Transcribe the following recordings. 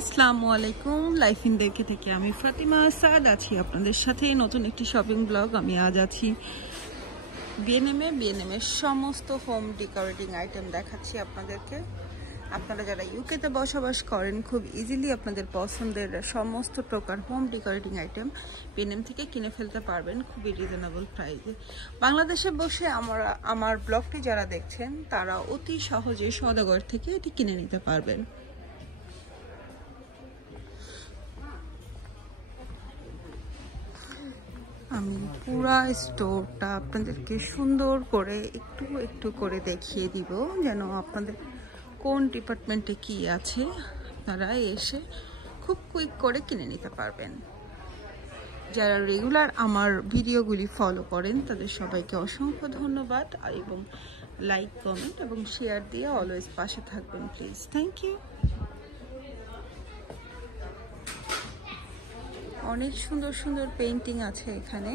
আসসালামু আলাইকুম। Life in দেখে থেকে আমি ফাতিমা আসাদ আছি আপনাদের সাথে নতুন একটি শপিং ব্লগ। আমি আজ আছি বিএনএম এর সমস্ত হোম ডেকোরেটিং আইটেম দেখাচ্ছি আপনাদেরকে। আপনারা যারা ইউকেতে বসবাস করেন খুব ইজিলি আপনাদের পছন্দের সমস্ত প্রকার হোম ডেকোরেটিং আইটেম বিএনএম থেকে কিনে ফেলতে পারবেন খুবই রিজনেবল প্রাইসে। বাংলাদেশে বসে আমার ব্লগটি যারা দেখছেন তারা অতি সহজে সওদাগর থেকে এটি কিনে নিতে পারবেন। আমি পুরা স্টোরটা আপনাদেরকে সুন্দর করে একটু একটু করে দেখিয়ে দিব যেন আপনাদের কোন ডিপার্টমেন্টে কি আছে আপনারা এসে খুব কুইক করে কিনে নিতে পারবেন। যারা রেগুলার আমার ভিডিওগুলি ফলো করেন তাদের সবাইকে অসংখ্য ধন্যবাদ এবং লাইক কমেন্ট এবং শেয়ার দিয়ে অলওয়েজ পাশে থাকবেন প্লিজ। Thank you. অনেক সুন্দর সুন্দর পেইন্টিং আছে এখানে।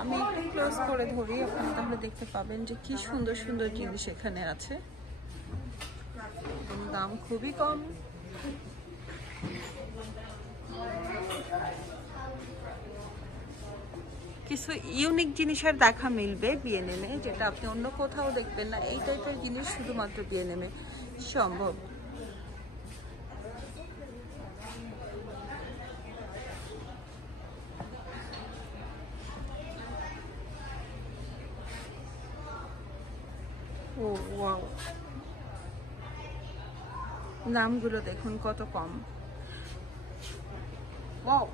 আমি একটু ক্লোজ করে ধরি, আপনারা তাহলে দেখতে পাবেন যে কি সুন্দর সুন্দর জিনিস এখানে আছে। দাম খুবই কম। কিছু ইউনিক জিনিসের দেখা মিলবে বিএনএম এ, যেটা আপনি অন্য কোথাও দেখবেন না। এই টাইপের জিনিস শুধুমাত্র বিএনএম এ সম্ভব। ও ওয়াও, দামগুলো দেখুন কত কম। ওয়াও।